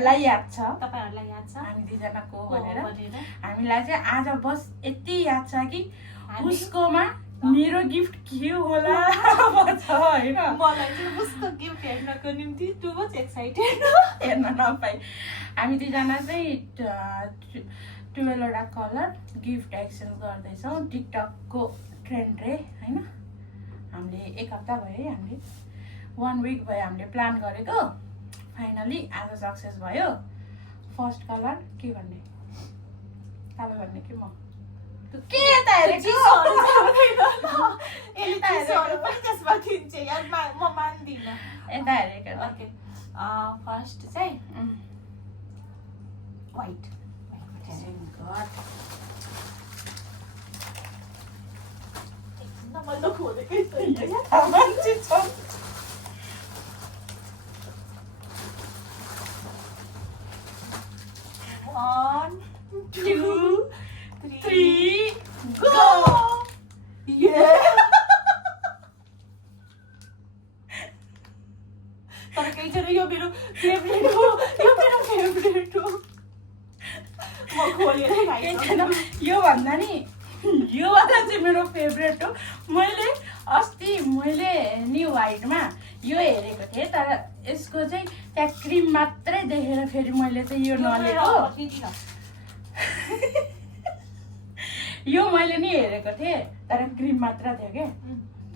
तपाईहरुलाई याद छ हामी दुईजना को भनेर हामीलाई चाहिँ आज बस यति याद छ कि उसकोमा मेरो गिफ्ट के होला छ हैन मलाई चाहिँ उसको गिफ्ट हेर्नको निम्ति टु मच एक्साइटेड हेर्न नपाई हामी दुईजना चाहिँ 12 वटा कलर गिफ्ट एक्सचेन्ज गर्दैछौँ टिकटकको ट्रेन्ड रे हैन हामीले एक हप्ता भयो है हामीले 1 विक भयो हामीले प्लान गरेको फाइनली आज सक्सेस भयो फर्स्ट कलर के भन्ने तपाईँ भन्ने कि म के त हेरेको म मान्दिनँ यता हेरेको ओके फर्स्ट चाहिँ व्हाइट मैले खोलेकै छैन 1 2 3 go तर केही छैन यो मेरो फेभरेट हो म खोलेरै खाइदिन्छु यो भन्दा नि यो वाला चाहिँ मेरो फेभरेट हो मैले अस्ति नि व्हाइटमा यो हेरेको थिएँ तर यसको चाहिँ त्यहाँ क्रिम मात्रै देखेर फेरि मैले चाहिँ यो नलिएको यो मैले नि हेरेको थिएँ तर क्रिम मात्र थियो के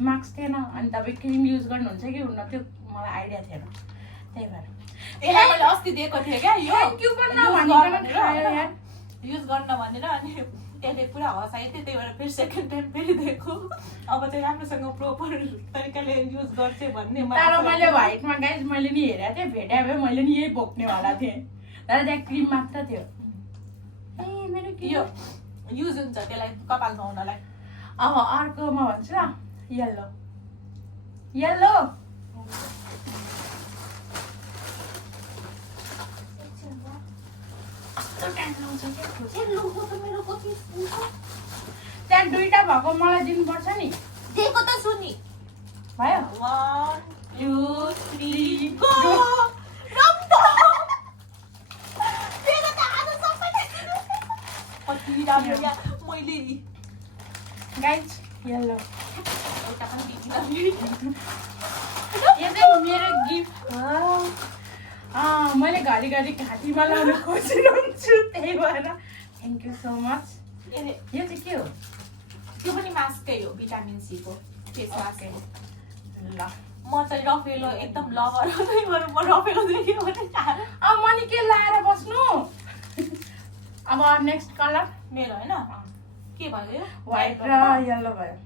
मार्क्स थिएन अनि तपाईँ क्रिम युज गर्नुहुन्छ कि हुन्न त्यो मलाई आइडिया थिएन त्यही भएर मैले अस्ति दिएको थिएँ क्या यो युज गर्न भनेर अनि त्यसले पुरा हँसाइ थियो त्यही भएर फेरि सेकेन्ड टाइम फेरि दिएको अब चाहिँ राम्रोसँग प्रोपर तरिकाले युज गर्छ भन्ने तर मैले व्हाइटमा गाइज मैले नि हेरेको थिएँ भेटे भए मैले नि यही बोक्नेवाला थिएँ तर त्यहाँ क्रिम मात्र थियो ए मेरो यो युज हुन्छ त्यसलाई कपाल धुउनलाई अब अर्को म भन्छु ल येल्लो येल्लो त्यहाँ दुईटा भएको मलाई दिनुपर्छ नि दिएको त सुनि भयो 1 2 3 गो कति राम्रो या मैले गाइज येल्लो एउटा पनि दिदिन यो चाहिँ मेरो गिफ्ट हो मैले घरिघरि घाँटीमा लाउन खोजिरहन्छु त्यही भएर थ्याङ्क यू सो मच यो चाहिँ के हो त्यो पनि मास्कै हो भिटामिन सी को फेस मास्क ल म चाहिँ रफेलो एकदम लभर हो त्यही भएर म रफेलो देख्यो भने अब म नि के लाएर बस्नु अब नेक्स्ट कलर मेरो हैन के भयो व्हाइट र येल्लो भयो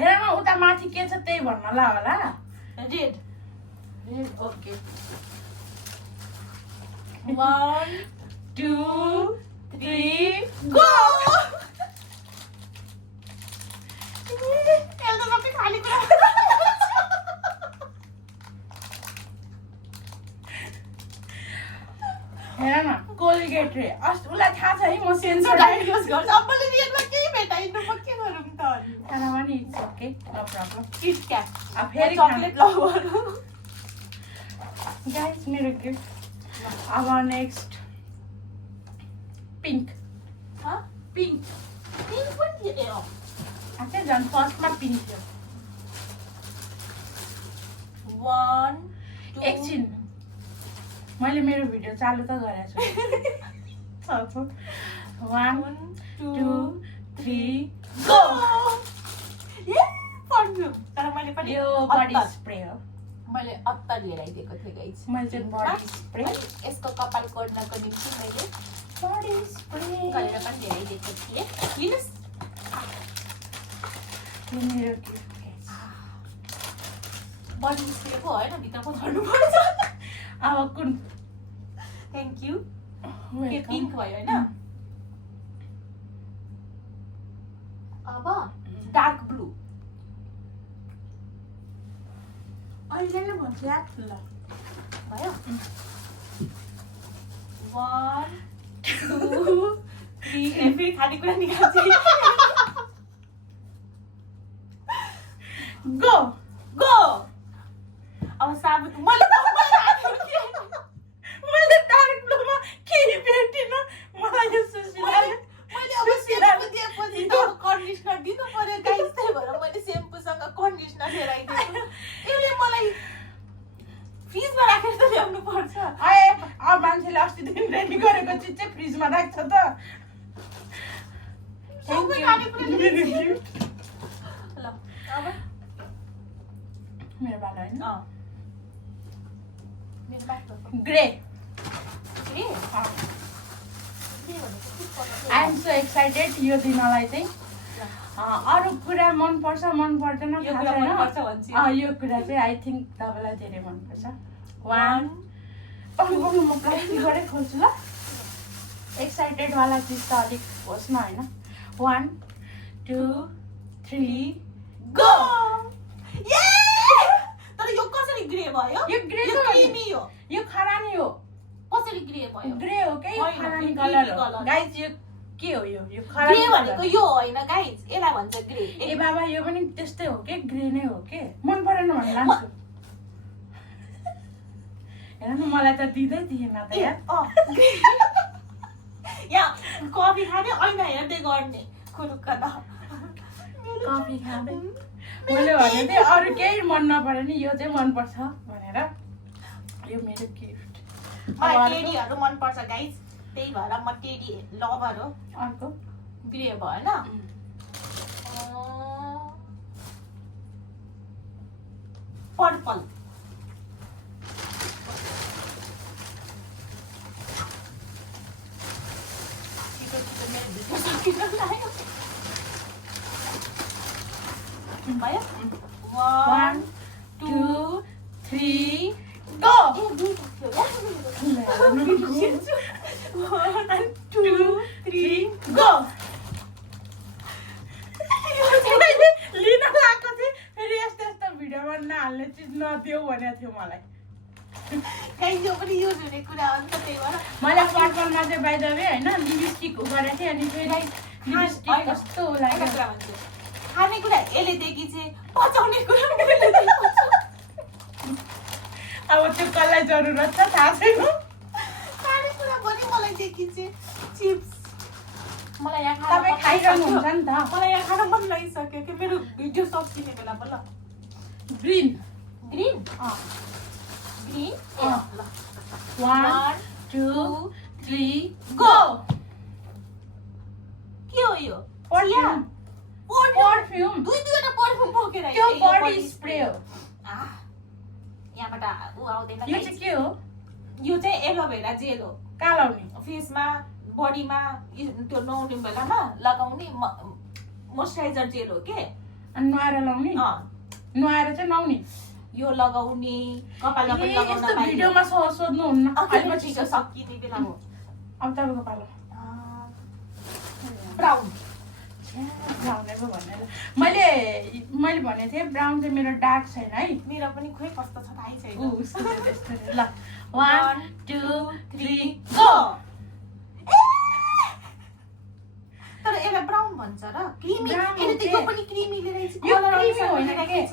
हेर न उता माथि के छ त्यही भन्नला होला रेड ओके 1 2 3 गो एल्दा सबै खाली कुरा हेर न कोलगेट रे उसलाई थाहा छ है म सेन्सर युज गर्छु अब मैले रियलमा केही भेटाइनु म के गरौँ त खाना पनि it's okay no problem KitKat अब फेरि चकलेट लभर गाइस मेरो गिफ्ट अब नेक्स्ट पिङ्क पिङ्क पिङ्क पनि थियो आछै झन् फर्स्टमा पिङ्क थियो 1 2 एकछिन मैले मेरो भिडियो चालु त गरेको छु 1 2 3 गो ए परफ्युम तर मैले पनि यो बडी स्प्रे हो मैले अत्तर लिएर आइदिएको थिएँ गाइस मैले चाहिँ बडी स्प्रे यसको कपाल कोर्नको निम्ति मैले बडी स्प्रे गरेर पनि लिएर आइदिएको थिएँ लिनुस् यो मेरो गिफ्ट बडी स्प्रे पो होइन भित्र पो झर्नुपर्छ अब कुन थ्याङ्क यू के पिङ्क भयो होइन अब डार्क ब्लू अहिले नै भन्छु याद ल भयो 1 2 3 फेरि खानेकुरा निकाल्छ गो गो अब साबुन मैले डार्क ब्लूमा केही भेटिनँ मलाई यो सुशीलाले अब सेम्पू दिएपछि त अब कन्डिसनर दिनु पर्यो गाइस त्यही भएर मैले सेम्पूसँग कन्डिसनर लिएर आइदिएको यसले मलाई फ्रिजमा राखेर त ल्याउनु पर्छ अब मान्छेले अस्तिदेखि रेडी गरेको चिज चाहिँ फ्रिजमा राख्छ त सबै खानेकुरा गिफ्ट ल अब मेरो बाला हैन मेरो बाटो ग्रे के आई एम सो एक्साइटेड यो दिनलाई चाहिँ अरू कुरा मन पर्छ मन पर्दैन यो कुरा मन पर्छ भन्छ यो कुरा चाहिँ आई थिङ्क तपाईँलाई धेरै मनपर्छ 1 म प्लास्टिकबाटै खोल्छु ल एक्साइटेड वाला चिज त अलिक होस् न होइन 1 2 3 गो ये तर यो कसरी ग्रे भयो यो ग्रे यो क्रीमी हो यो खरानी हो कसरी ग्रे भयो ग्रे हो के यो होइन, खरानी यो कलर creamy हो colour। गाइस यो के हो यो ग्रे खरानी भनेको यो होइन गाइस यसलाई भन्छ ग्रे ए बाबा यो पनि त्यस्तै हो के ग्रे नै हो के मन परेन भने लान्छु हेर न मलाई त दिँदै थिएन त यार यहाँ कफी खाने ऐना हेर्दै गर्ने खुरुक्क न कफी खाँदै मैले भने थिएँ अरू केही मन नपरे नि यो चाहिँ मनपर्छ भनेर यो मेरो गिफ्ट मलाई टेडीहरू मनपर्छ गाइस त्यही भएर म टेडी लभर हो अर्को ग्रे भएन पर्पल भयो 1 2 3 गो 1 2 3 गो लिन लागेको थिएँ फेरि यस्तो यस्तो भिडियोमा नहाल्ने चिज नदियो भनेको थियो मलाई यो पनि युज हुने कुरा हो नि त त्यही भएर मैले पर्पलमा चाहिँ बाइ द वे होइन लिपस्टिक गरेको थिएँ अनि फेरि लिपस्टिक कस्तो लाग्यो खानेकुरा यसले देखि चाहिँ पचाउने कुरा मैले देखेको छु। अब त्यो कसलाई जरुरत छ थाहा छैन खानेकुरा पनि मलाई देखि चाहिँ चिप्स मलाई यहाँ तपाईँ खाइरहनु हुन्छ नि त मलाई यहाँ खान मन लागिसक्यो कि मेरो भिडियो सकिने बेला बल्ल ग्रिन ग्रिन ग्रिन ल 1 2 3 गो के हो यो पर्फ्युम पर्फ्युम दुईवटा पर्फ्युम बोकेर त्यो बडी स्प्रे हो यहाँबाट ऊ आउँदैन यो चाहिँ के हो यो चाहिँ एलोभेरा जेल हो कहाँ लाउने फेसमा बडीमा त्यो नुहाउने बेलामा लगाउने मोइस्चराइजर जेल हो के अनि नुहाएर लाउने नुहाएर चाहिँ नुहाउने यो लगाउने कपालमा पनि लगाउन यस्तो भिडियोमा सोध्नुहुन्न अहिले छिटो सकिने बेला हो अब तपाईँको पालो ब्राउन ब्राउनको भनेर मैले भनेको थिएँ ब्राउन चाहिँ मेरो डार्क छैन है मेरो पनि खोइ कस्तो छ थाहै छैन ल 1 2 3 गो तर यसलाई ब्राउन भन्छ र क्रिमी Brown यसले हो त्यो के? पनि क्रिमी लिएर आइछ यो कलर creamy होइन होइन के? के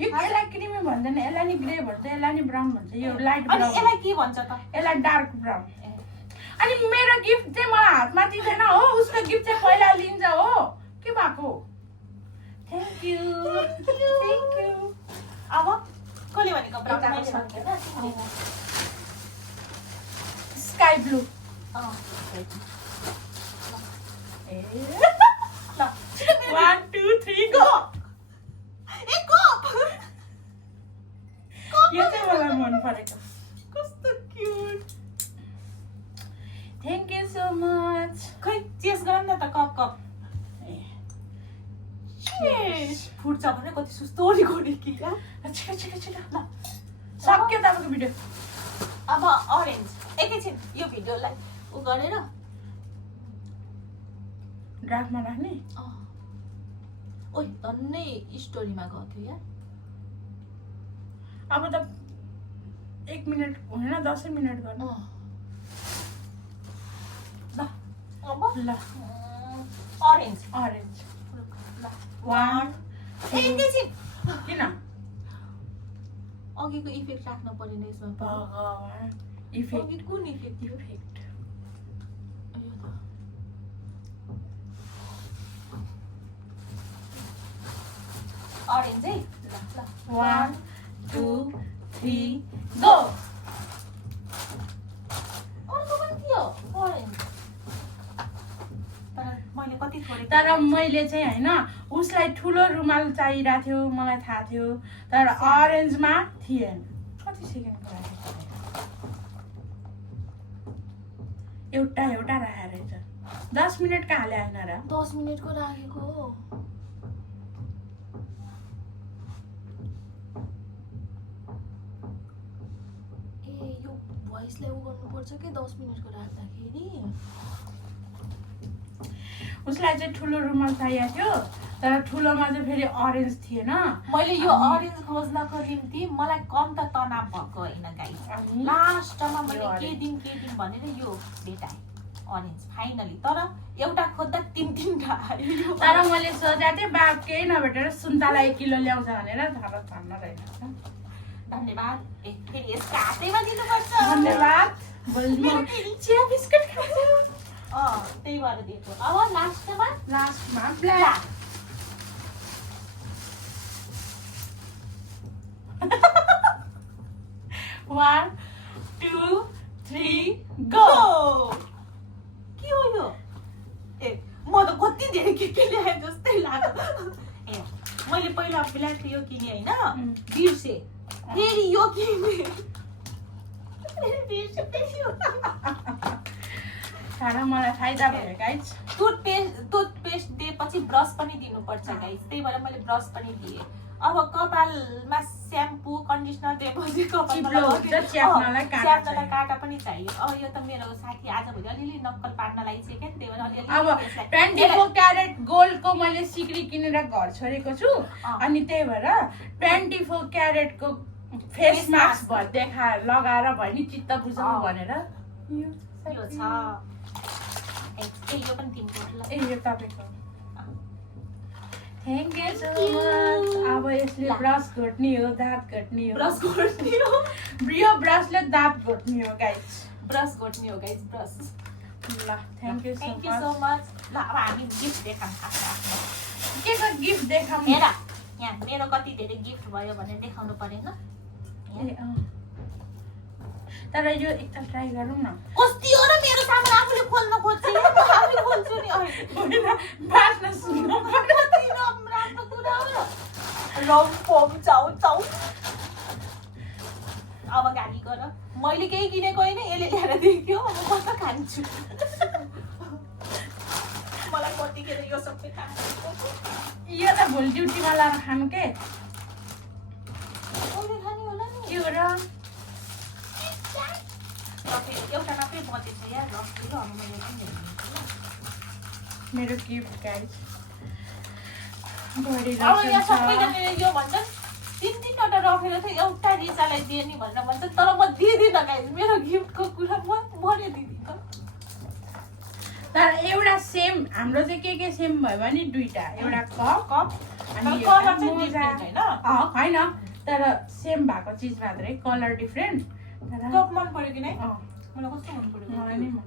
यो यसलाई क्रिमी भन्दैन यसलाई नि ग्रे भन्छ यसलाई नि ब्राउन भन्छ यो लाइट अनि ब्राउन यसलाई के भन्छ त यसलाई डार्क ब्राउन अनि मेरो गिफ्ट चाहिँ मलाई हातमा दिँदैन हो उसको गिफ्ट चाहिँ पहिला लिन्छ हो के भएको थ्याङ्क यू अब कसले भनेको ब्राउन मैले भन्दैन स्काई ब्लू ल 1 2 3 गो एक कप यो चाहिँ मलाई मन परेको कस्तो cute thank you so much खै चेस गर न त कप कप फुट्छ भने कति सुस्तोरी गर्ने कि क्या छिटो ल सक्यो तपाईँको भिडियो अब अरेन्ज एकैछिन यो भिडियोलाई उ गरेर ड्राफ्टमा राख्ने ओइ धन्नै स्टोरीमा गएको थियो यार अब त 1 मिनट हुँदैन 10 मिनट गर्नु ल अब ल अरेन्ज अरेन्ज ल 1 एकैछिन किन अघिको इफेक्ट राख्न परेन यसमा भगवान इफेक्ट अघि कुन इफेक्ट थियो इफेक्ट यो त ऑरेंज है ल 1 2 3 गो अर्को पनि थियो ऑरेंज तर मैले कति थोरै तर मैले चाहिँ हैन उसलाई ठुलो रुमाल चाहिरहेको थियो मलाई थाहा थियो तर अरेन्जमा थिएन कति सेकेन्डको लागि एउटा एउटा राखेर रहेछ 10 मिनेटका हाले हैन र 10 मिनेटको राखेको हो ए यो भोइसलाई उ गर्नुपर्छ के 10 मिनेटको राख्दाखेरि उसलाई चाहिँ ठुलो रुमाल चाहिएको थियो तर ठुलोमा चाहिँ फेरि अरेन्ज थिएन मैले यो ऑरेंज खोज्नको निम्ति मलाई कम त तनाव भएको हैन गाइस अनि लास्टमा मैले यो के दिन भनेर यो भेटाएँ ऑरेंज फाइनली तर एउटा खोज्दा तीनटा आयो तर मैले सोचेको थिएँ बा केही नभेटेर सुन्तला 1 किलो ल्याउँछ भनेर तर भन्न रहेन धन्यवाद ए फेरि यसको हातैमा दिनुपर्छ धन्यवाद भोलि म चिया बिस्कुट खान्छु त्यही भएर दिएको अब लास्टमा ब्ल्याक One, 2, 3, go! के हो यो ए म त कति धेरै के ल्याए जस्तै लाग्यो ए मैले पहिला ब्ल्याक यो किने हैन बिर्से फेरि यो किने फेरि बिर्से फेरि यो तर मलाई फाइदा भयो गाइज टुथपेस्ट दिएपछि ब्रस पनि दिनुपर्छ गाइज त्यही भएर मैले ब्रस पनि दिएँ अब कपालमा स्याम्पू कन्डिसनर दिएपछि च्याप्नलाई काटा पनि चाहियो अब यो त मेरो साथी आजभोलि अलिअलि नक्कल पार्न लागिसक्यो त्यही भएर अब 24 क्यारेट गोल्डको मैले सिक्री किनेर घर छोडेको छु अनि त्यही भएर 24 क्यारेटको फेस मास्क देखाएर लगाएर भयो नि चित्त बुझाउँ भनेर यो छ यो पनि तिम्रो ए यो तपाईको थ्याङ्क यू सो मच अब यसले ब्रस घोट्ने हो दाँत घोट्ने हो ब्रस घोट्ने हो यो ब्रसले दाँत घोट्ने हो गाइस ब्रस घोट्ने हो गाइस ब्रस ल थ्याङ्क यू सो मच ल अब हामी गिफ्ट देखाउँ के को गिफ्ट देखाउँ हेर यहाँ मेरो कति धेरै गिफ्ट भयो भनेर देखाउनु परेन तर यो एकताल ट्राई गरौँ न कति हो र मेरो सामान आफूले खोल्न खोज्छु नि आफूले खोल्छु नि होइन बाँच्न सुन्नु राम्रो कुरा हो रम फम चाउ चाउ अब गाली गर मैले केही किनेको होइन यसले ल्याएर दियो म त खान्छु मलाई कतिखेर यो सबै खान्छु यो त भोलि ड्युटीमा लाएर खानु के कहिले खाने होला नि के हो र एउटा मात्रै बचेछ यार रस किलो अब मैले पनि मेरो गिफ्ट गाइस अब यहाँ सबैजनाले यो भन्छन् 3-3वटा रफेर चाहिँ एउटा रिसालाई दिए नि भनेर भन्छन् तर म दिँदिनँ गाइस मेरो गिफ्टको कुरा म दिदिनँ तर एउटा सेम हाम्रो चाहिँ के सेम भयो भने दुईटा एउटा कप अनि होइन तर सेम भएको चिज मात्रै कलर डिफरेन्ट कप मन पर्यो कि नै मलाई कस्तो मन पर्यो मलाई नै मन